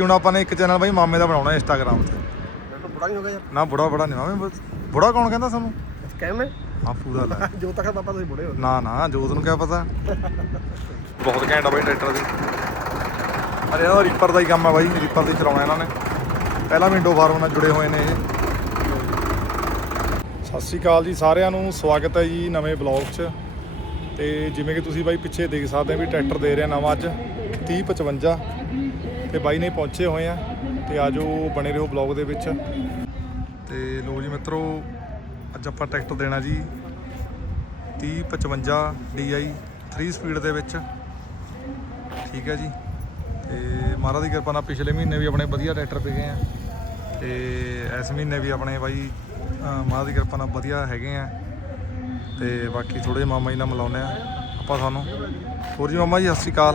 ਹੁਣ ਆਪਾਂ ਨੇ ਇੱਕ ਚੈਨਲ ਬਾਈ ਮਾਮੇ ਦਾ ਬਣਾਉਣਾ ਇੰਸਟਾਗ੍ਰਾਮ ਤੇ। ਤਾਂ ਬੁੜਾ ਨਹੀਂ ਹੋ ਗਿਆ ਯਾਰ। ਨਾ ਬੁੜਾ ਬੜਾ ਨਹੀਂ ਮਾਮੇ ਬੁੜਾ ਕੌਣ ਕਹਿੰਦਾ ਸਾਨੂੰ? ਕਹਿਮ ਹੈ? ਹਾਂ ਪੂਰਾ ਲੈ। ਜੋ ਤੱਕ ਪਾਪਾ ਤੁਸੀਂ ਬੁੜੇ ਹੋ ਨਾ ਨਾ ਜੋਤ ਨੂੰ ਕਿਆ ਪਤਾ? ਬਹੁਤ ਘੈਂਟ ਆ ਬਾਈ ਟਰੈਕਟਰ ਦੀ। ਅਰੇ ਇਹਦਾ ਰੀਪਰ ਦਾ ਹੀ ਕੰਮ ਆ ਬਾਈ ਰੀਪਰ ਦੀ ਚਲਾਉਣਾ ਇਹਨਾਂ ਨੇ। ਪਹਿਲਾਂ ਵਿੰਡੋ ਫਾਰਮ ਨਾਲ ਜੁੜੇ ਹੋਏ ਨੇ ਇਹ। ਸਤਿ ਸ਼੍ਰੀ ਅਕਾਲ ਜੀ ਸਾਰਿਆਂ ਨੂੰ ਸਵਾਗਤ ਹੈ ਜੀ ਨਵੇਂ ਬਲੌਗ 'ਚ। ਤੇ ਜਿਵੇਂ ਕਿ ਤੁਸੀਂ ਬਾਈ ਪਿੱਛੇ ਦੇਖ ਸਕਦੇ ਆ ਵੀ ਟਰੈਕਟਰ ਦੇ ਰਿਹਾ ਨਵਾਂ ਅੱਜ। 3055 ਤੇ ਬਾਈ ਨੇ ਪਹੁੰਚੇ ਹੋਏ ਆ ਤੇ ਆਜੋ ਬਣੇ ਰਹੋ ਬਲੌਗ ਦੇ ਵਿੱਚ। ਤੇ ਲੋ ਜੀ ਮਿੱਤਰੋ, ਅੱਜ ਆਪਾਂ ਟਰੈਕਟਰ ਦੇਣਾ ਜੀ 3055 DI 3 ਸਪੀਡ ਦੇ ਵਿੱਚ। ਠੀਕ ਹੈ ਜੀ। ਤੇ ਮਹਾਰਾਜ ਦੀ ਕਿਰਪਾ ਨਾਲ ਪਿਛਲੇ ਮਹੀਨੇ ਵੀ ਆਪਣੇ ਵਧੀਆ ਟਰੈਕਟਰ ਵਿਕੇ ਆ। ਤੇ ਇਸ ਮਹੀਨੇ ਵੀ ਆਪਣੇ ਬਾਈ ਮਹਾਰਾਜ ਦੀ ਕਿਰਪਾ ਨਾਲ ਵਧੀਆ ਹੈਗੇ ਆ। ਤੇ ਬਾਕੀ ਥੋੜੇ ਮਾਮਾ ਜੀ ਨਾਲ ਮਿਲਾਉਂਦੇ ਆ ਆਪਾਂ ਤੁਹਾਨੂੰ। ਹੋਰ ਜੀ ਮਾਮਾ ਜੀ, ਸਤਿ ਸ਼੍ਰੀ ਅਕਾਲ।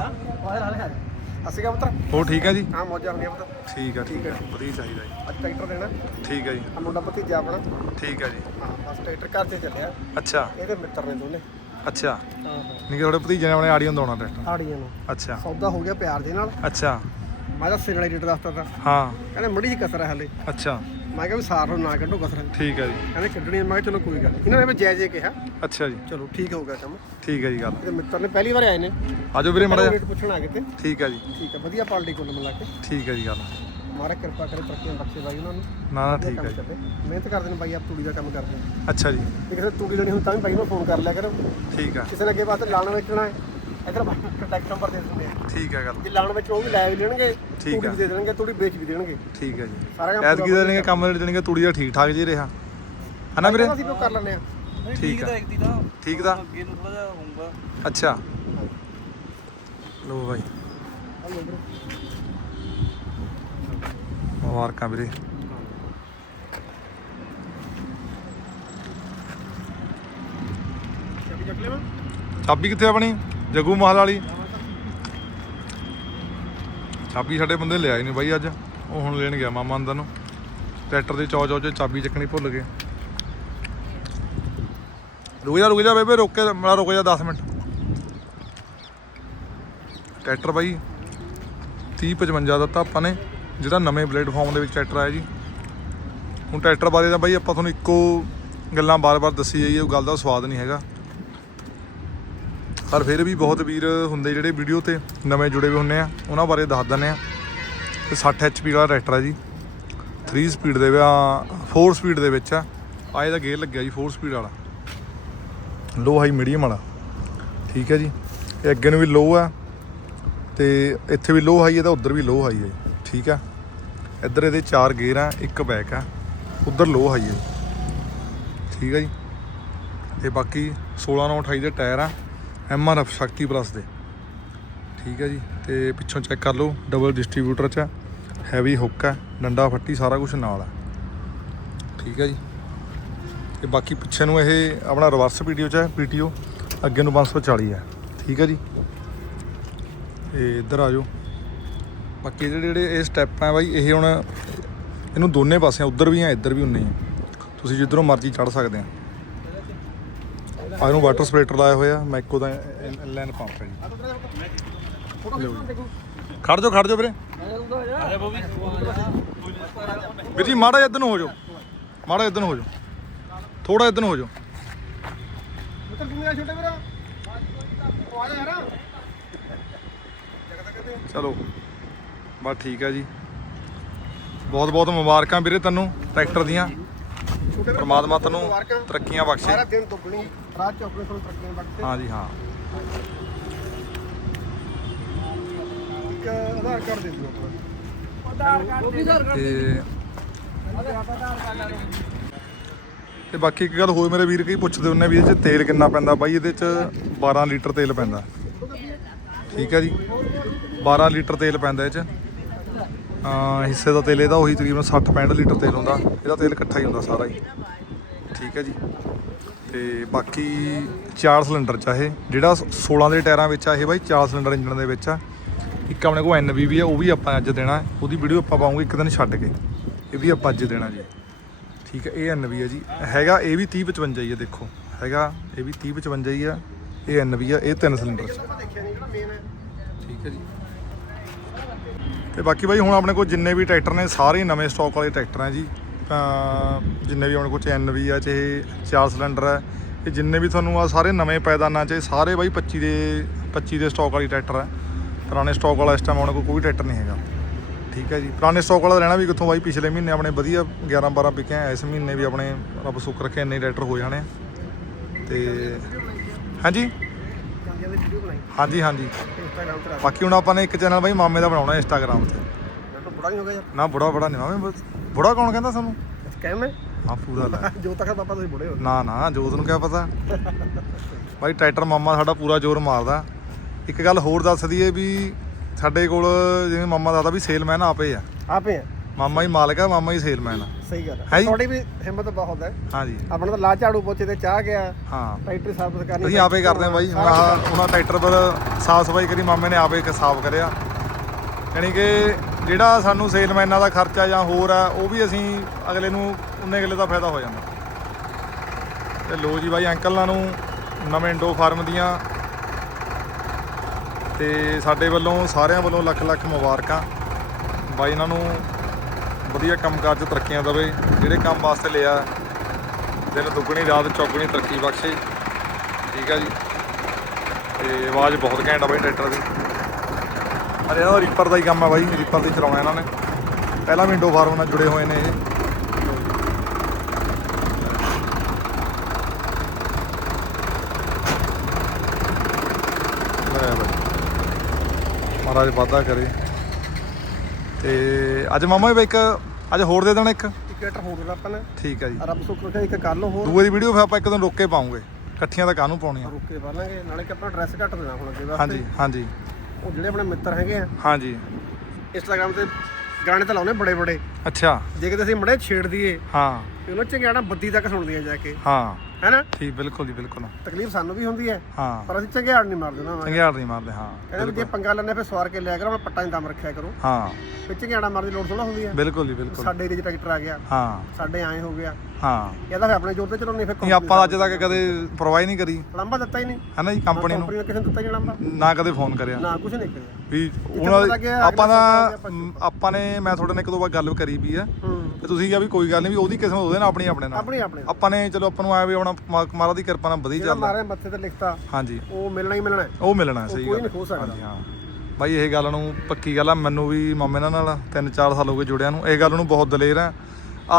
ਅਸੀਂ ਕਾ ਪੁੱਤਰ। ਹੋਰ ਠੀਕ ਹੈ ਜੀ? ਹਾਂ ਮੌਜਾਂ ਹੋ ਗਿਆ ਪੁੱਤਰ। ਠੀਕ ਆ ਠੀਕ ਆ। ਵਧੀਆ ਚਾਹੀਦਾ ਜੀ। ਅੱਜ ਟਰੈਕਟਰ ਦੇਣਾ ਠੀਕ ਹੈ ਜੀ। ਆ ਮੁੰਡਾ ਭਤੀਜਾ ਆਪਣਾ। ਠੀਕ ਹੈ ਜੀ। ਹਾਂ ਬਸ ਟਰੈਕਟਰ ਘਰ ਤੇ ਚੱਲਿਆ। ਅੱਛਾ। ਇਹਦੇ ਮਿੱਤਰ ਨੇ ਦੋਨੇ। ਅੱਛਾ। ਹਾਂ ਹਾਂ। ਨਹੀਂ ਕਿ ਤੁਹਾਡੇ ਭਤੀਜੇ ਨੇ ਆਪਣੇ ਆੜੀ ਹੁੰਦਾ ਹੋਣਾ ਟਰੈਕਟਰ। ਆੜੀਆਂ ਨੂੰ। ਅੱਛਾ। ਸੌਦਾ ਹੋ ਗਿਆ ਪਿਆਰ ਦੇ ਨਾਲ। ਅੱਛਾ। ਮੈਂ ਤਾਂ ਸਿਗਨਲ ਰੇਟ ਦੱਸਤਾ ਤਾ। ਹਾਂ। ਕਹਿੰਦੇ ਮੜੀ ਜੀ ਕਸਰ ਹੈ ਹਲੇ। ਅੱਛਾ। ਮੈਂ ਕਿਹਾ ਵੀ ਸਾਰ ਨੂੰ ਨਾ ਕੱਢੋ ਕਸਰ। ਠੀਕ ਹੈ ਜੀ। ਕਹਿੰਦੇ ਕੱਢਣੀ ਆ। ਮੈਂ ਕਿਹਾ ਚਲੋ ਕੋਈ ਗੱਲ। ਇਹਨਾਂ ਨੇ ਵੀ ਜੈ ਜੈ ਕਿਹਾ। ਅੱਛਾ ਜੀ। ਚਲੋ ਠੀਕ ਹੋ ਗਿਆ ਕੰਮ। ਠੀਕ ਹੈ ਜੀ ਗੱਲ। ਇਹਦੇ ਮਿੱਤਰ ਨੇ ਪਹਿਲੀ ਵਾਰ ਆਏ ਨੇ। ਆਜੋ ਵੀਰੇ ਮੜਾ ਰੇਟ ਪੁੱਛਣ ਆ ਗਏ ਤੇ। ਠੀਕ ਹੈ ਜੀ। ਠੀਕ ਹੈ ਵਧੀਆ ਪਾਲਟੀ ਕੋਲ ਮਿਲਾ ਕੇ। ਠੀਕ ਹੈ ਜੀ ਗੱਲ। ਮਾਰਾ ਕਿਰਪਾ ਕਰੇ ਤਰੱਕੀਆਂ ਬਖਸ਼ੇ ਬਾਈ ਉਹਨਾਂ ਨੂੰ। ਨਾ ਨਾ ਠੀਕ ਕੰਮ ਹੈ ਜੀ। ਕਰਦੇ। ਮਿਹਨਤ ਕਰਦੇ ਨੇ ਬਾਈ ਆਪ ਤੂੜੀ ਦਾ ਕੰਮ ਕਰਦੇ ਨੇ। ਅੱਛਾ ਜੀ। ਜੇ ਕਿਸੇ ਤੂੜੀ ਲੈਣੀ ਹੋਈ ਤਾਂ ਵੀ ਬਾਈ ਨੂੰ ਫੋਨ ਕਰ ਲਿਆ ਕਰੋ। ਠੀਕ ਹੈ। ਕਿਸੇ ਨੇ ਅੱਗੇ ਵਾਸਤੇ ਲਾਣ ਵੇਚਣਾ ਹੈ। ਇਧਰ ਕੰਟੈਕਟ ਨੰਬਰ ਦੇ ਦਿੰਦੇ ਆ। ਠੀਕ ਹੈ ਗੱਲ। ਜੇ ਲਾਣ ਵਿੱਚ ਉਹ ਵੀ ਲੈ ਵੀ ਲੈਣਗੇ ਠੀਕ ਤੂੜੀ ਆ। ਵੀ ਦੇ ਦੇਣਗੇ ਤੂੜੀ ਵੇਚ ਵੀ ਦੇਣਗੇ। ਠੀਕ ਹੈ ਜੀ। ਸਾਰਾ ਕੰਮ ਐਤਕੀ ਦੇ ਨੇ ਕੰਮ ਜਿਹੜੇ ਜਣੀਆਂ ਤੂੜੀ ਦਾ ਠੀਕ ਠਾਕ ਜੀ ਰਿਹਾ। ਹਨਾ ਵੀਰੇ? ਅਸੀਂ ਵੀ ਕਰ ਲੈਂਦੇ ਆ। ਠੀਕ ਹੈ ਠੀਕ ਦਾ ਅੱਗੇ ਨੂੰ ਥੋੜਾ ਜਿਹਾ ਹੋਊਗਾ। ਅੱਛਾ। ਲੋ ਭਾਈ ਮੁਬਾਰਕਾਂ ਵੀਰੇ। ਚੱਕ ਚੱਕ ਲੈਵਾਂ ਚਾਬੀ ਕਿੱਥੇ ਆ ਆਪਣੀ? ਜਗੂ ਮਹਲ ਵਾਲੀ। ਚਾਬੀ ਸਾਡੇ ਬੰਦੇ ਲਿਆਏ ਨਹੀਂ ਬਾਈ ਅੱਜ। ਉਹ ਹੁਣ ਲੈਣ ਗਿਆ ਮਾਮਾ ਅੰਦਰ ਨੂੰ। ਟਰੈਕਟਰ ਦੇ ਚੌ ਚੌ ਚ ਚਾਬੀ ਚੱਕਣੀ ਭੁੱਲ ਗਏ। ਰੁਕ ਜਾ ਰੁਕ ਜਾ ਬੇਬੇ, ਰੁਕ ਕੇ ਮੇਰਾ ਰੁਕ ਜਾ 10 ਮਿੰਟ। ਟਰੈਕਟਰ ਬਾਈ 3055 ਦਿੱਤਾ ਆਪਾਂ ਨੇ, ਜਿਹੜਾ ਨਵੇਂ ਪਲੇਟਫਾਰਮ ਦੇ ਵਿੱਚ ਟਰੈਕਟਰ ਆਇਆ ਜੀ। ਹੁਣ ਟਰੈਕਟਰ ਬਾਰੇ ਤਾਂ ਬਾਈ ਆਪਾਂ ਤੁਹਾਨੂੰ ਇੱਕੋ ਗੱਲਾਂ ਬਾਰ-ਬਾਰ ਦੱਸੀ ਜਾਈਏ, ਉਹ ਗੱਲ ਦਾ ਸਵਾਦ ਨਹੀਂ ਹੈਗਾ। ਪਰ ਫਿਰ ਵੀ ਬਹੁਤ ਵੀਰ ਹੁੰਦੇ ਜਿਹੜੇ ਵੀਡੀਓ ਤੇ ਨਵੇਂ ਜੁੜੇ ਹੋਏ ਹੁੰਦੇ ਆ, ਉਹਨਾਂ ਬਾਰੇ ਦੱਸ ਦਿੰਦੇ ਆ। ਤੇ 60 HP ਵਾਲਾ ਟਰੈਕਟਰ ਆ ਜੀ। 3 ਸਪੀਡ ਦੇ ਵਿਆ 4 ਸਪੀਡ ਦੇ ਵਿੱਚ ਆ। ਆਏ ਦਾ ਗੇਅਰ ਲੱਗਿਆ ਜੀ 4 ਸਪੀਡ ਵਾਲਾ। ਲੋ ਹਾਈ ਮੀਡੀਅਮ ਵਾਲਾ। ਠੀਕ ਹੈ ਜੀ। ਇਹ ਅੱਗੇ ਨੂੰ ਵੀ ਲੋ ਆ। ਤੇ ਇੱਥੇ ਵੀ ਲੋ ਹਾਈ ਹੈ ਤਾਂ ਉੱਧਰ ਵੀ ਲੋ ਹਾਈ ਹੈ ਠੀਕ ਆ। ਇੱਧਰ ਇਹਦੇ ਚਾਰ ਗੇਅਰ ਆ, ਇੱਕ ਬੈਕ ਆ। ਉੱਧਰ ਲੋ ਹਾਈ ਹੈ ਠੀਕ ਆ ਜੀ। ਤੇ ਬਾਕੀ 16 9 28 ਦੇ ਟਾਇਰ ਆ। M R F Shakti plus ਦੇ। ਠੀਕ ਹੈ ਜੀ, ਤੇ ਪਿੱਛੋਂ ਚੈੱਕ ਕਰ ਲਓ ਡਬਲ ਡਿਸਟ੍ਰੀਬਿਊਟਰ ਚ ਹੈਵੀ ਹੁੱਕ ਹੈ ਡੰਡਾ ਫੱਟੀ ਸਾਰਾ ਕੁਝ ਨਾਲ ਹੈ ਠੀਕ ਹੈ ਜੀ। ਤੇ ਬਾਕੀ ਪਿੱਛੇ ਨੂੰ ਇਹ ਆਪਣਾ ਰਿਵਰਸ ਵੀਡੀਓ ਚ ਹੈ ਪੀਟੀਓ ਅੱਗੇ ਨੂੰ 540 ਹੈ ਠੀਕ ਹੈ ਜੀ। ਤੇ ਇੱਧਰ ਆ ਜਾਓ। ਬਾਕੀ ਜਿਹੜੇ ਜਿਹੜੇ ਇਹ ਸਟੈਪ ਆ ਬਾਈ, ਇਹ ਹੁਣ ਇਹਨੂੰ ਦੋਨੇ ਪਾਸਿਆਂ, ਉੱਧਰ ਵੀ ਆ, ਇੱਧਰ ਵੀ ਉਨੇ ਆ। ਤੁਸੀਂ ਜਿੱਧਰੋਂ ਮਰਜ਼ੀ ਚੜ ਸਕਦੇ ਆ। ਆ ਇਹਨੂੰ ਵਾਟਰ ਸਪਰੇਟਰ ਲਾਇਆ ਹੋਇਆ ਮੈਕੋ ਦਾ ਇਨਲਾਈਨ ਪੰਪ ਹੈ ਜੀ। ਖੜ ਜਾਓ ਖੜ ਜਾਓ ਵੀਰੇ। ਵੀਰ ਜੀ, ਮਾੜਾ ਜਿਹਾ ਇੱਧਰ ਹੋ ਜਾਓ। ਮਾੜਾ ਜਿਹਾ ਹੋ ਜਾਓ। ਥੋੜਾ ਇੱਧਰ ਹੋ ਜਾਓ। ਮਿੱਤਰ ਤੂੰ ਮੇਰਾ ਛੋਟੇ ਵੀਰਾ ਆ ਜਾ ਯਾਰ ਚਲੋ, ਬਸ ਠੀਕ ਹੈ ਜੀ। ਬਹੁਤ ਬਹੁਤ ਮੁਬਾਰਕਾਂ ਵੀਰੇ ਤੈਨੂੰ, ਟਰੈਕਟਰ ਦੀਆਂ। ਛੋਟੇ ਪ੍ਰਮਾਤਮਾ ਤੈਨੂੰ ਤਰੱਕੀਆਂ ਬਖਸ਼ੇ। ਸਾਰਾ ਦਿਨ ਦੁੱਗਣੀ ਰਾਤ ਚੌਕੜੇ ਤੋਂ। ਹਾਂ ਜੀ ਹਾਂ। ਇੱਕ ਆਧਾਰ ਕਾਰਡ ਦੇ ਦਿਓ ਆਪਣਾ। ਤੇ ਤੇ ਬਾਕੀ ਇੱਕ ਗੱਲ ਹੋਰ ਮੇਰੇ ਵੀਰ ਕਈ ਪੁੱਛਦੇ ਹੁੰਨੇ ਵੀ ਇਹਦੇ ਚ ਤੇਲ ਕਿੰਨਾ ਪੈਂਦਾ? ਬਾਈ ਇਹਦੇ ਚ 12 ਲੀਟਰ ਤੇਲ ਪੈਂਦਾ। ਠੀਕ ਹੈ ਜੀ? 12 ਲੀਟਰ ਤੇਲ ਪੈਂਦਾ ਇਹ ਚ। ਅਹ ਹਿੱਸੇ ਦਾ ਤੇਲ ਇਹਦਾ ਉਹੀ ਤਕਰੀਬਨ 60 65 ਲੀਟਰ ਤੇਲ ਹੁੰਦਾ। ਇਹਦਾ ਤੇਲ ਇਕੱਠਾ ਹੀ ਹੁੰਦਾ ਸਾਰਾ ਹੀ। ਠੀਕ ਹੈ ਜੀ? ਤੇ ਬਾਕੀ 4 ਸਿਲੰਡਰ ਚ ਆ ਇਹ। ਜਿਹੜਾ 16 ਦੇ ਟਾਇਰਾਂ ਵਿੱਚ ਆ ਇਹ ਬਾਈ 4 ਸਿਲੰਡਰ ਇੰਜਣ ਦੇ ਵਿੱਚ ਆ। ਇੱਕ ਆਪਣੇ ਕੋਲ ਐਨਵੀ ਵੀ ਆ, ਉਹ ਵੀ ਆਪਾਂ ਅੱਜ ਦੇਣਾ। ਉਹਦੀ ਵੀਡੀਓ ਆਪਾਂ ਪਾਉਂਗੇ ਇੱਕ ਦਿਨ ਛੱਡ ਕੇ। ਇਹ ਵੀ ਆਪਾਂ ਅੱਜ ਦੇਣਾ ਜੀ। ਠੀਕ ਹੈ ਇਹ ਐਨਵੀ ਆ ਜੀ। ਹੈਗਾ ਇਹ ਵੀ 30 55 ਹੀ ਆ, ਦੇਖੋ। ਹੈਗਾ ਇਹ ਵੀ 30 55 ਹੀ ਆ। ਇਹ ਐਨਵੀ ਆ, ਇਹ ਤਿੰਨ ਸਿਲੰਡਰ ਚ। ਠੀਕ ਹੈ ਜੀ। ਤੇ ਬਾਕੀ ਬਾਈ ਹੁਣ ਆਪਣੇ ਕੋਲ ਜਿੰਨੇ ਵੀ ਟਰੈਕਟਰ ਨੇ, ਸਾਰੇ ਨਵੇਂ ਸਟਾਕ ਵਾਲੇ ਟਰੈਕਟਰ ਆ ਜੀ। ਜਿੰਨੇ ਵੀ ਆਪਣੇ ਕੋਲ ਚਾਹੇ ਐਨਵੀ ਆ ਚਾਹੇ 4 ਸਿਲੰਡਰ ਆ ਇਹ ਜਿੰਨੇ ਵੀ ਤੁਹਾਨੂੰ ਆ ਸਾਰੇ ਨਵੇਂ ਪਾਇਦਾਨਾਂ 'ਚ ਸਾਰੇ ਬਾਈ 25 ਦੇ 25 ਦੇ ਸਟਾਕ ਵਾਲੀ ਟਰੈਕਟਰ ਆ। ਪੁਰਾਣੇ ਸਟਾਕ ਵਾਲਾ ਇਸ ਟਾਈਮ ਆਪਣੇ ਕੋਲ ਕੋਈ ਟਰੈਕਟਰ ਨਹੀਂ ਹੈਗਾ। ਠੀਕ ਹੈ ਜੀ। ਪੁਰਾਣੇ ਸਟਾਕ ਵਾਲਾ ਲੈਣਾ ਵੀ ਕਿੱਥੋਂ ਬਾਈ ਪਿਛਲੇ ਮਹੀਨੇ ਆਪਣੇ ਵਧੀਆ 11 12 ਵਿਕੇ ਆ ਇਸ ਮਹੀਨੇ ਵੀ ਆਪਣੇ ਰੱਬ ਸੁੱਖ ਰੱਖੇ ਇੰਨੇ ਟਰੈਕਟਰ ਹੋ ਜਾਣੇ। ਤੇ ਹਾਂਜੀ? ਹਾਂਜੀ ਹਾਂਜੀ। ਬਾਕੀ ਹੁਣ ਆਪਾਂ ਨੇ ਇੱਕ ਚੈਨਲ ਬਾਈ ਮਾਮੇ ਦਾ ਬਣਾਉਣਾ ਇੰਸਟਾਗ੍ਰਾਮ ਤੇ। ਮੈਂ ਤਾਂ ਬੁੜਾ ਨਹੀਂ ਹੋ ਗਿਆ ਯਾਰ। ਨਾ ਬੁੜਾ ਬੜਾ ਨਹੀਂ ਮਾਮੇ ਬਸ- ਬੁੜਾ ਕੌਣ ਕਹਿੰਦਾ ਸਾਨੂੰ? ਕਹਿ ਮੈਂ। ਹਾਂ ਪੂਰਾ ਲੈ। ਜੋ ਤੱਕ ਪਾਪਾ ਤੁਸੀਂ ਬੁੜੇ ਹੋ। ਨਾ ਨਾ ਜੋਤ ਨੂੰ ਕਿਆ ਪਤਾ? ਬਾਈ ਟਰੈਕਟਰ ਮਾਮਾ ਸਾਡਾ ਪੂਰਾ ਜ਼ੋਰ ਮਾਰਦਾ। ਇੱਕ ਗੱਲ ਹੋਰ ਦੱਸ ਦਈਏ ਵੀ ਸਾਡੇ ਕੋਲ ਜਿਵੇਂ ਮਾਮਾ ਦੱਸਦਾ ਵੀ ਸੇਲਮੈਨ ਆਪੇ ਆ। ਆਪੇ ਆ। ਮਾਮਾ ਹੀ ਮਾਲਕ ਆ ਮਾਮਾ ਹੀ ਸੇਲਮੈਨ ਆ। ਸਹੀ ਗੱਲ ਹੈ? ਤੁਹਾਡੀ ਵੀ ਹਿੰਮਤ ਬਹੁਤ ਹੈ। ਹਾਂਜੀ। ਆਪਣਾ ਤਾਂ ਲਾ ਝਾੜੂ ਪੋਚੇ ਤੇ ਚਾਹ ਗਿਆ। ਹਾਂ। ਟਰੈਕਟਰ ਸਰਵਿਸ ਕਰਨੀ ਅਸੀਂ ਆਪੇ ਕਰਦੇ ਹਾਂ ਬਾਈ। ਉਹਨਾਂ ਟਰੈਕਟਰ ਪਰ ਸਾਫ਼ ਸਫ਼ਾਈ ਕਰੀ ਮਾਮੇ ਨੇ ਆਪੇ ਸਾਫ਼ ਕਰਿਆ। ਯਾਨੀ ਕਿ ਜਿਹੜਾ ਸਾਨੂੰ ਸੇਲਮੈਨਾਂ ਦਾ ਖਰਚਾ ਜਾਂ ਹੋਰ ਆ, ਉਹ ਵੀ ਅਸੀਂ ਅਗਲੇ ਨੂੰ ਉਨੇ ਅਗਲੇ ਦਾ ਫਾਇਦਾ ਹੋ ਜਾਂਦਾ। ਤੇ ਲੋ ਜੀ ਬਾਈ ਅੰਕਲਾਂ ਨੂੰ ਨਵੇਂ ਇੰਡੋ ਫਾਰਮ ਦੀਆਂ। ਤੇ ਸਾਡੇ ਵੱਲੋਂ ਸਾਰਿਆਂ ਵੱਲੋਂ ਲੱਖ ਲੱਖ ਮੁਬਾਰਕਾਂ। ਬਾਈ ਇਹਨਾਂ ਨੂੰ ਵਧੀਆ ਕੰਮਕਾਜ 'ਚ ਤਰੱਕੀਆਂ ਦੇਵੇ, ਜਿਹੜੇ ਕੰਮ ਵਾਸਤੇ ਲਿਆ। ਦਿਨ ਦੁੱਗਣੀ, ਰਾਤ ਚੌਗਣੀ ਤਰੱਕੀ ਬਖਸ਼ੇ। ਠੀਕ ਆ ਜੀ। ਤੇ ਆਵਾਜ਼ ਬਹੁਤ ਘੈਂਟ ਆ ਬਾਈ ਟਰੈਕਟਰ ਦੀ। ਅਰੇ ਇਹਦਾ ਰੀਪਰ ਦਾ ਹੀ ਕੰਮ ਆ ਬਾਈ ਰੀਪਰ ਦੀ ਚਲਾਉਣਾ ਇਹਨਾਂ ਨੇ। ਪਹਿਲਾਂ ਵਿੰਡੋ ਫਾਰਮ ਨਾਲ ਜੁੜੇ ਹੋਏ ਨੇ ਇਹ। ਮਹਾਰਾਜ ਵਾਧਾ ਕਰੇ। ਤੇ ਅੱਜ ਮਾਮਾ ਵੀ ਇੱਕ ਅੱਜ ਹੋਰ ਦੇ ਦੇਣਾ ਇੱਕ? ਟਰੈਕਟਰ ਹੋਰ ਦੇਣਾ ਆਪਾਂ ਨੇ। ਠੀਕ ਆ ਜੀ। ਰੱਬ ਸੁੱਖ ਰੱਖੇ ਇੱਕ ਕਰ ਲਓ ਹੋਰ। ਦੂਏ ਦੀ ਵੀਡੀਓ ਫਿਰ ਆਪਾਂ ਇੱਕ ਦਿਨ ਰੋਕ ਪਾਉਂਗੇ। ਇਕੱਠੀਆਂ ਤਾਂ ਕਾਹਨੂੰ ਪਾਉਣੀਆਂ? ਰੁੱਕ ਕੇ ਪਾਲਾਂਗੇ ਨਾਲੇ ਕਿ ਆਪਣਾ ਐਡਰੈਸ ਘੱਟ ਦੇਣਾ ਹੁਣ ਅੱਗੇ ਵਾਸਤੇ। ਹਾਂਜੀ ਹਾਂਜੀ। ਉਹ ਜਿਹੜੇ ਆਪਣੇ ਮਿੱਤਰ ਹੈਗੇ ਆ। ਹਾਂਜੀ। ਇੰਸਟਾਗ੍ਰਾਮ ਤੇ ਗਾਣੇ ਤਾਂ ਲਾਉਣੇ ਬੜੇ ਬੜੇ ਅੱਛਾ। ਜੇ ਕਿਤੇ ਅਸੀਂ ਮੜੇ ਛੇੜ ਦਈਏ ਹਾਂ। ਤੇ ਉਹਨਾਂ ਚ ਗਾਣਾ ਬੱਦੀ ਤੱਕ ਸੁਣਦੀ ਆ ਜਾ ਕੇ। ਹਾਂ। ਹੈਨਾ? ਠੀਕ ਬਿਲਕੁਲ ਜੀ ਬਿਲਕੁਲ। ਤਕਲੀਫ ਸਾਨੂੰ ਵੀ ਹੁੰਦੀ ਹੈ ਹਾਂ। ਪਰ ਅਸੀਂ ਚੰਗਿਆੜ ਨਹੀਂ ਮਾਰਦੇ ਨਾ ਚੰਗਿਆੜ ਨਹੀਂ ਮਾਰਦੇ ਹਾਂ। ਕਹਿੰਦੇ ਵੀ ਜੇ ਪੰਗਾ ਲੈਣੇ ਫਿਰ ਸਵਾਰ ਕੇ ਲਿਆ ਕਰੋ ਆਪਣਾ ਪੱਟਾਂ 'ਚ ਦਮ ਰੱਖਿਆ ਕਰੋ। ਹਾਂ। ਵਿੱਚ ਚੰਗਿਆੜਾ ਮਾਰਨ ਦੀ ਲੋੜ ਥੋੜਾ ਹੁੰਦੀ ਹੈ। ਬਿਲਕੁਲ ਜੀ ਬਿਲਕੁਲ। ਸਾਡੇ ਏਰੀਏ 'ਚ ਟਰੈਕਟਰ ਆ ਗਿਆ। ਹਾਂ। ਸਾਡੇ ਐਂ ਹੋ ਗਿਆ। ਹਾਂ। ਇਹਦਾ ਫਿਰ ਆਪਣੇ ਜੋਰ ਤੇ ਚਲਾਉਣੀ ਫਿਰ ਨਹੀਂ ਆਪਾਂ ਅੱਜ ਤੱਕ ਕਦੇ ਪਰਵਾਹ ਹੀ ਨਹੀਂ ਕਰੀ। ਲੰਬਾ ਦਿੱਤਾ ਹੀ ਨਹੀਂ। ਹੈ ਨਾ ਜੀ ਕੰਪਨੀ ਨੂੰ ਕੰਪਨੀ ਨੇ ਕਿਸੇ ਨੂੰ ਦਿੱਤਾ ਹੀ ਨਹੀਂ ਲੰਬਾ ਨਾ ਕਦੇ ਫੋਨ ਕਰਿਆ। ਨਾ ਕੁਝ ਨਹੀਂ ਕਰਿਆ। ਵੀ ਪਤਾ ਉਹਨਾਂ ਲੱਗਿਆ ਆਪਾਂ ਅਗਲਾ ਦਾ ਸੋਚਦਾ ਵੀ ਆਪਾਂ ਆਪਾਂ ਨੇ ਮੈਂ ਤੁਹਾਡੇ ਨਾਲ ਇੱਕ ਦੋ ਵਾਰ ਗੱਲ ਕਰੀ ਵੀ ਆ। ਹੂੰ। ਤੇ ਤੁਸੀਂ ਕਿਹਾ ਵੀ ਕੋਈ ਗੱਲ ਨਹੀਂ ਵੀ ਉਹਦੀ ਕਿਸਮਤ ਉਹਦੇ ਨਾਲ ਆਪਣੀ ਆਪਣੇ ਨਾਲ। ਆਪਣੀ ਆਪਣੇ ਆਪਾਂ ਨੇ ਚਲੋ ਆਪਾਂ ਨੂੰ ਆਇਆ ਵੀ ਆਪਣਾ ਮਾ- ਮਹਾਰਾਜ ਦੀ ਕਿਰਪਾ ਨਾਲ ਵਧੀਆ ਜਿਹੜਾ ਚੱਲਦਾ। ਮਾਰੇ ਮੱਥੇ ਤੇ ਲਿਖਤਾ ਹਾਂਜੀ। ਉਹ ਮਿਲਣਾ ਹੀ ਮਿਲਣਾ ਹੈ। ਉਹ ਮਿਲਣਾ ਸਹੀ ਕੋਈ ਗੱਲ ਨਹੀਂ ਖੋ ਸਕਦਾ। ਹਾਂਜੀ ਹਾਂ। ਬਾਈ ਇਹ ਗੱਲ ਨੂੰ ਪੱਕੀ ਗੱਲ ਆ ਮੈਨੂੰ ਵੀ ਮਾਮੇ ਨਾਲ ਨਾਲ 3-4 ਸਾਲ ਹੋ ਗਏ ਜੁੜਿਆਂ ਨੂੰ। ਇਹ ਗੱਲ ਨੂੰ ਬਹੁਤ ਦਲੇਰ ਆ।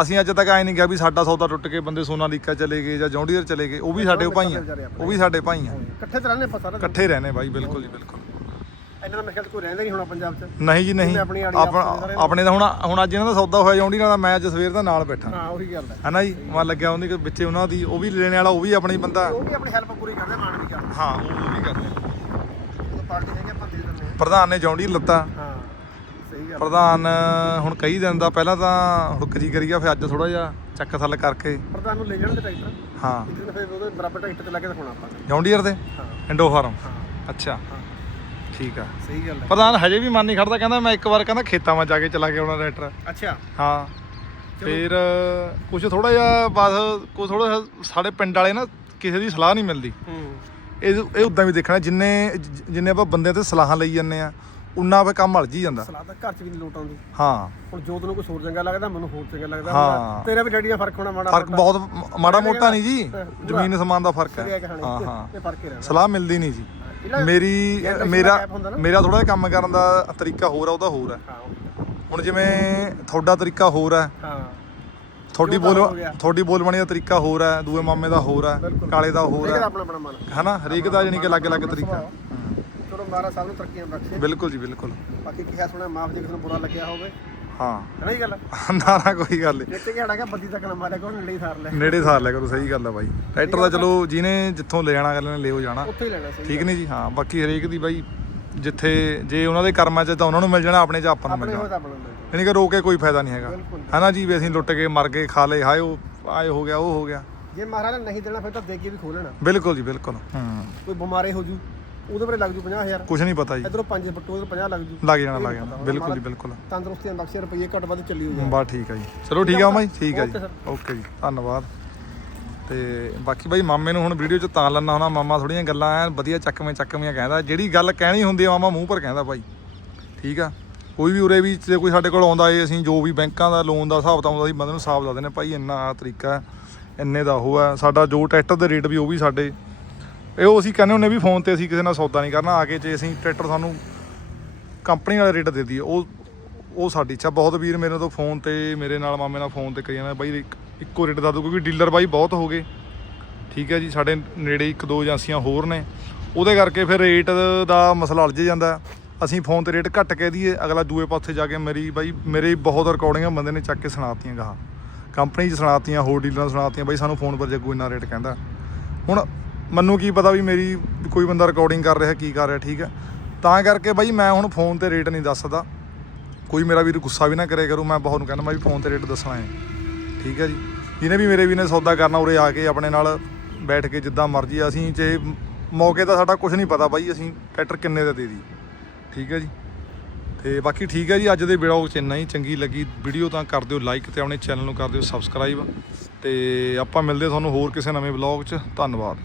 ਅਸੀਂ ਅੱਜ ਤੱਕ ਐ ਨਹੀਂ ਕਿਹਾ ਵੀ ਸਾਡਾ ਸੌਦਾ ਟੁੱਟ ਕੇ ਬੰਦੇ ਸੋਨਾਲੀਕਾ ਚਲੇ ਗਏ ਜਾਂ ਜੌਂਡੀਅਰ ਚਲੇ ਗਏ ਉਹ ਵੀ ਸਾਡੇ ਭਾਈ ਆ ਉਹ ਵੀ ਸਾਡੇ ਭਾਈ ਆ। ਇਕੱਠੇ ਤੇ ਰਹਿੰਦੇ ਦਿਨ। ਇਕੱਠੇ ਰਹਿਣੇ ਬਾਈ ਬਿਲਕੁਲ ਜੀ ਬਿਲਕੁਲ। ਇਹਨਾਂ ਦਾ ਮੇਰੇ ਖਿਆਲ ਕੋਈ ਰਹਿੰਦਾ ਨਹੀਂ ਹੋਣਾ ਪੰਜਾਬ 'ਚ। ਨਹੀਂ ਜੀ ਨਹੀਂ। ਆਪਣੀ ਦਾ ਹੁਣ ਹੁਣ ਅੱਜ ਇਹਨਾਂ ਦਾ ਸੌਦਾ ਹੋਇਆ ਜੌਂਡੀ ਨਾਲ ਮੈਂ ਅੱਜ ਸਵੇਰ ਦਾ ਨਾਲ ਬੈਠਾ। ਹਾਂ ਉਹੀ ਗੱਲ ਹੈ। ਹਨਾ ਜੀ? ਮੈਂ ਲੱਗਿਆ ਉਹਦੇ ਕਿ ਵਿੱਚੇ ਉਹਨਾਂ ਦੀ ਉਹ ਵੀ ਲੈਣੇ ਵਾਲਾ ਉਹ ਵੀ ਆਪਣਾ ਬੰਦਾ। ਉਹ ਵੀ ਆਪਣੀ ਹੈਲਪ ਪੂਰੀ ਕਰਦੇ ਮਾਣ ਵੀ ਕਰਦੇ। ਹਾਂ ਉਹ ਵੀ ਕਰਦੇ। ਉਹ ਪਾਰਟੀ ਹੈਗੀ ਆਪਾਂ ਦੇ ਦਿੰਦੇ ਹਾਂ। ਪ੍ਰਧਾਨ ਨੇ ਜੌਂਡੀ ਲੱਤਾ। ਹਾਂ। ਪ੍ਰਧਾਨ ਹੁਣ ਕਈ ਦਿਨ ਦਾ ਪਹਿਲਾਂ ਤਾਂ ਹੁੱਕ ਜੀ ਕਰੀ ਗਿਆ ਫਿਰ ਅੱਜ ਥੋੜਾ ਜਿਹਾ ਚੱਕ ਥੱਲ ਕਰਕੇ। ਪ੍ਰਧਾਨ ਨੂੰ ਲੈ ਜਾਣ ਦੇ ਟਰੈਕਟਰ? ਹਾਂ। ਇੱਕ ਦਿਨ ਫਿਰ ਉਹਦੇ ਬਰਾਬਰ ਟਰੈਕਟਰ ਤੇ ਲਾ ਕੇ ਦਿਖਾਉਣਾ ਆਪਾਂ। ਜੌਂਡੀਅਰ ਦੇ ਹਾਂ। ਇੰਡੋ ਫਾਰਮ ਹਾਂ। ਅੱਛਾ। ਹਾਂ। ਠੀਕ ਆ। ਸਹੀ ਗੱਲ ਹੈ ਪ੍ਰਧਾਨ ਹਜੇ ਵੀ ਮਨ ਨਹੀਂ ਖੜਦਾ ਕਹਿੰਦਾ ਮੈਂ ਇੱਕ ਵਾਰ ਕਹਿੰਦਾ ਖੇਤਾਂ 'ਚ ਜਾ ਕੇ ਚਲਾ ਕੇ ਆਉਣਾ ਟਰੈਕਟਰ। ਅੱਛਾ। ਹਾਂ। ਫਿਰ ਕੁਝ ਥੋੜਾ ਜਿਹਾ ਬਸ ਕੋ ਥੋੜਾ ਸਾਡੇ ਪਿੰਡ ਵਾਲੇ ਨਾ ਕਿਸੇ ਦੀ ਸਲਾਹ ਨਹੀਂ ਮਿਲਦੀ। ਹੂੰ। ਇਹ ਇਹ ਉਦਾਂ ਵੀ ਦੇਖਣਾ ਜਿੰਨੇ ਜਿੰਨੇ ਆਪਾਂ ਬੰਦੇ ਤੇ ਸਲਾਹਾਂ ਲਈ ਜੰਨੇ ਆ ਉਨਾ ਆਪੇ ਕੰਮ ਹਲ ਜੀ ਜਾਂਦਾ। ਸਲਾਹ ਤਾਂ ਘਰ 'ਚ ਵੀ ਨਹੀਂ ਲੋਟ ਆਉਂਦੀ। ਹਾਂ। ਹੁਣ ਜੋਤ ਨੂੰ ਕੁਝ ਹੋਰ ਚੰਗਾ ਲੱਗਦਾ ਮੈਨੂੰ ਹੋਰ ਚੰਗਾ ਲੱਗਦਾ। ਹਾਂ। ਤੇਰਾ ਵੀ ਡੈਡੀ ਦਾ ਫ਼ਰਕ ਹੋਣਾ ਮਾੜਾ ਫ਼ਰਕ। ਬਹੁਤ ਮ- ਮਾੜਾ ਮੋਟਾ ਨਹੀਂ ਜੀ। ਜ਼ਮੀਨ ਸਮਾਨ ਦਾ ਫ਼ਰਕ ਹੈ। ਹੈ ਕਹਾਣੀ ਹਾਂ ਹਾਂ। ਇਹ ਫ਼ਰਕ ਹੀ ਰਹਿਣਾ ਸਲਾਹ ਮਿਲਦੀ ਨਹੀਂ ਜੀ। ਇਹਦਾ- ਮੇਰੀ generation ਦਾ ਮੇਰਾ gap ਹੁੰਦਾ ਨਾ। ਮੇਰਾ ਥੋੜਾ ਜਿਹਾ ਕੰਮ ਕਰਨ ਦਾ ਤਰੀਕਾ ਹੋਰ ਆ ਉਹਦਾ ਹੋਰ ਹੈ। ਹਾਂ ਉਹੀ। ਹੁਣ ਜਿਵੇਂ ਤੁਹਾਡਾ ਤਰੀਕਾ ਹੋਰ ਹੈ। ਹਾਂ। ਤੁਹਾਡੀ ਜੋ ਤਾਂ ਹੋ ਬੋਲ ਗਿਆ। ਤੁਹਾਡੀ ਬੋਲਬਾਣੀ ਦਾ ਤਰੀਕਾ ਹੋਰ ਹੈ। ਦੂਏ ਮਾਮੇ ਦਾ ਹੋਰ ਹੈ। ਬਿਲਕੁਲ। ਕਾਲੇ ਦਾ ਹੋਰ ਹੈ। ਆਪਣਾ ਆਪਣਾ ਮਨ ਹਨਾ ਹਰੇਕ ਦਾ ਜਾਨੀ ਕਿ ਅਲੱਗ-ਅਲੱਗ ਤਰੀਕਾ। ਚਲੋ ਮਹਾਰਾਜ ਸਾਹਿਬ ਨੂੰ ਤਰੱਕੀਆਂ ਬਖਸ਼ੇ। ਬਿਲਕੁਲ ਜੀ ਬਿਲਕੁਲ। ਬਾਕੀ ਕਿਹਾ ਸੁਣਿਆ ਮਾਫ ਜੇ ਕਿਸੇ ਨੂੰ ਬੁਰਾ ਲੱਗਿਆ ਹੋਵੇ। ਹਾਂ। ਹੈ ਨਾ ਇਹ ਗੱਲ? ਨਾ ਨਾ ਕੋਈ ਗੱਲ ਨਹੀਂ। ਜਿੱਤੇ ਘੜਾ ਗਿਆ ਬੱਦੀ ਤੱਕ ਨਾ ਮਾਰਿਆ ਕੋਈ ਨੇੜੇ ਹੀ ਸਾਰ ਲੈ। ਨੇੜੇ ਸਾਰ ਲਿਆ ਕਰੋ ਸਹੀ ਗੱਲ ਆ ਬਾਈ। ਟਰੈਕਟਰ ਦਾ ਚਲੋ ਜਿਹਨੇ ਜਿੱਥੋਂ ਲੈ ਜਾਣਾ ਅਗਲੇ ਨੇ ਲਿਓ ਜਾਣਾ। ਉੱਥੇ ਹੀ ਲੈਣਾ ਸਹੀ ਠੀਕ ਨਹੀਂ ਜੀ? ਹਾਂ ਬਾਕੀ ਹਰੇਕ ਦੀ ਬਾਈ ਜਿੱਥੇ ਜੇ ਉਹਨਾਂ ਦੇ ਕਰਮਾਂ 'ਚ ਤਾਂ ਉਹਨਾਂ ਨੂੰ ਮਿਲ ਜਾਣਾ ਆਪਣੇ 'ਚ ਆਪਾਂ ਨੂੰ ਮਿਲ ਜਾਣਾ। ਯਾਨੀ ਕਿ ਰੋ ਕੇ ਕੋਈ ਫਾਇਦਾ ਨਹੀਂ ਹੈਗਾ। ਹਨਾ ਜੀ। ਵੀ ਅਸੀਂ ਲੁੱਟ ਕੇ ਮਰ ਗਏ ਖਾ ਲਏ ਹਾਏ ਉਹ ਆਏ ਹੋ ਗਿਆ ਉਹ ਹੋ ਗਿਆ। ਜੇ ਮਹਾਰਾਜ ਨੇ ਨਹੀਂ ਦੇਣਾ ਫਿਰ ਤਾਂ ਦੇ ਕੇ ਵੀ ਖੋ ਲੈਣਾ। ਬਿਲਕੁਲ ਜੀ ਬਿਲਕੁਲ। ਹੂੰ। ਕੋਈ ਬਿਮਾਰੇ ਹੋ ਜੂ। ਉਹਦੇ ਬਾਰੇ ਲੱਗ ਜੂ 50000 ਕੁਝ ਨਹੀਂ ਪਤਾ ਜੀ। ਇਧਰੋਂ 5 ਬੱਟੂ ਉਧਰ 50 ਲੱਗ ਜੂ। ਲੱਗ ਜਾਣਾ ਲੱਗ ਜਾਣਾ। ਬਿਲਕੁਲ ਜੀ ਬਿਲਕੁਲ। ਤੰਦਰੁਸਤੀਆਂ ਬਖਸ਼ੇ ਰੁਪਏ ਘੱਟ ਵੱਧ ਚੱਲੀ ਹੋ ਜਾ ਬਾ ਠੀਕ ਆ ਜੀ। ਚਲੋ ਠੀਕ ਆ ਮਾਈ ਠੀਕ ਆ ਜੀ। ਓਕੇ ਜੀ ਧੰਨਵਾਦ। ਤੇ ਬਾਕੀ ਬਾਈ ਮਾਮੇ ਨੂੰ ਹੁਣ ਵੀਡੀਓ 'ਚ ਤਾਂ ਲੈਣਾ ਹੁੰਦਾ ਮਾਮਾ ਥੋੜੀਆਂ ਗੱਲਾਂ ਐ ਵਧੀਆ ਚੱਕਵੇਂ ਚੱਕਵੀਆਂ ਕਹਿੰਦਾ ਜਿਹੜੀ ਗੱਲ ਕਹਿਣੀ ਹੁੰਦੀ ਆ ਮਾਮਾ ਮੂੰਹ ਪਰ ਕਹਿੰਦਾ ਬਾਈ। ਠੀਕ ਆ? ਕੋਈ ਵੀ ਉਰੇ ਵੀ ਜੇ ਕੋਈ ਸਾਡੇ ਕੋਲ ਆਉਂਦਾ ਏ ਅਸੀਂ ਜੋ ਵੀ ਬੈਂਕਾਂ ਦਾ ਲੋਨ ਦਾ ਹਿਸਾਬ ਤਾਂ ਆਉਂਦਾ ਸੀ ਬੰਦੇ ਨੂੰ ਹਿਸਾਬ ਦੱਸਦੇ ਨੇ ਭਾਈ ਇੰਨਾ ਆਹ ਤਰੀਕਾ ਇੰਨੇ ਦਾ ਉਹ ਹੈ ਸਾਡਾ ਜੋ ਟਰੈਕਟਰ ਦੇ ਰੇਟ ਵੀ ਉਹ ਵੀ ਸਾਡੇ ਇਹ ਉਹ ਅਸੀਂ ਕਹਿੰਦੇ ਹੁੰਦੇ ਵੀ ਫੋਨ ਤੇ ਅਸੀਂ ਕਿਸੇ ਨਾਲ ਸੌਦਾ ਨਹੀਂ ਕਰਨਾ, ਆ ਕੇ ਜੇ ਅਸੀਂ ਟਰੈਕਟਰ ਸਾਨੂੰ ਕੰਪਨੀ ਵਾਲੇ ਰੇਟ ਦੇ ਦਈਏ, ਉਹ ਉਹ ਸਾਡੀ ਇੱਛਾ। ਬਹੁਤ ਵੀਰ ਮੇਰੇ ਤੋਂ ਫੋਨ ਤੇ, ਮੇਰੇ ਨਾਲ ਮਾਮੇ ਨਾਲ ਫੋਨ ਤੇ ਕਰੀ ਜਾਂਦੇ ਬਾਈ ਇੱਕੋ ਰੇਟ ਦੱਸ ਦਿਓ ਕਿਉਂਕਿ ਡੀਲਰ ਬਾਈ ਬਹੁਤ ਹੋ ਗਏ। ਠੀਕ ਹੈ ਜੀ, ਸਾਡੇ ਨੇੜੇ ਇੱਕ ਦੋ ਏਜੰਸੀਆਂ ਹੋਰ ਨੇ। ਉਹਦੇ ਕਰਕੇ ਫਿਰ ਰੇਟ ਦਾ ਮਸਲਾ ਅਲਝ ਜਾਂਦਾ। ਅਸੀਂ ਫੋਨ ਤੇ ਰੇਟ ਘੱਟ ਕਹਿ ਦਈਏ, ਅਗਲਾ ਦੂਏ ਪਾਸੇ ਜਾ ਕੇ ਮੇਰੀ ਬਾਈ, ਮੇਰੇ ਬਹੁਤ ਰਿਕਾਰਡਿੰਗਾਂ ਬੰਦੇ ਨੇ ਚੱਕ ਕੇ ਸੁਣਾਤੀਆਂ ਗਾਹਾਂ। ਕੰਪਨੀ 'ਚ ਸੁਣਾਤੀਆਂ, ਹੋਰ ਡੀਲਰਾਂ ਸੁਣਾਤੀਆਂ, ਬਾਈ ਸਾਨੂੰ ਫੋਨ ਪਰ ਜੱਗੂ ਇੰਨਾ ਰੇਟ ਕਹਿੰਦਾ। ਹੁਣ ਮੈਨੂੰ ਕੀ ਪਤਾ ਵੀ ਮੇਰੀ ਕੋਈ ਬੰਦਾ ਰਿਕਾਰਡਿੰਗ ਕਰ ਰਿਹਾ, ਕੀ ਕਰ ਰਿਹਾ, ਠੀਕ ਹੈ। ਤਾਂ ਕਰਕੇ ਬਾਈ, ਮੈਂ ਹੁਣ ਫੋਨ ਤੇ ਰੇਟ ਨਹੀਂ ਦੱਸਦਾ ਕੋਈ ਮੇਰਾ ਵੀ ਗੁੱਸਾ ਵੀ ਨਾ ਕਰੇ ਕਰੂ, ਮੈਂ ਬਹੁਤ ਨੂੰ ਕਹਿੰਦਾ, ਮੈਂ ਵੀ ਫੋਨ ਤੇ ਰੇਟ ਦੱਸਣਾ ਹੈ। ਠੀਕ ਹੈ ਜੀ। ਜਿਹਨੇ ਵੀ ਮੇਰੇ ਵੀ ਨੇ ਸੌਦਾ ਕਰਨਾ, ਉਰੇ ਆ ਕੇ ਆਪਣੇ ਨਾਲ ਬੈਠ ਕੇ ਜਿੱਦਾਂ ਮਰਜ਼ੀ, ਅਸੀਂ ਜੇ ਮੌਕੇ ਦਾ ਸਾਡਾ ਕੁਝ ਨਹੀਂ ਪਤਾ ਬਾਈ, ਅਸੀਂ ਟਰੈਕਟਰ ਕਿੰਨੇ ਦਾ ਦੇ ਦੀ ਠੀਕ ਹੈ ਜੀ। ਤੇ ਬਾਕੀ ਠੀਕ ਹੈ ਜੀ, ਅੱਜ ਦੇ ਵੀਡੀਓ ਚ ਇੰਨਾ ਹੀ। ਚੰਗੀ ਲੱਗੀ ਵੀਡੀਓ ਤਾਂ ਕਰ ਦਿਓ ਲਾਈਕ ਤੇ ਆਪਣੇ ਚੈਨਲ ਨੂੰ ਕਰ ਦਿਓ ਸਬਸਕ੍ਰਾਈਬ ਤੇ ਆਪਾਂ ਮਿਲਦੇ ਤੁਹਾਨੂੰ ਹੋਰ ਕਿਸੇ ਨਵੇਂ ਵਲੌਗ 'ਚ। ਧੰਨਵਾਦ।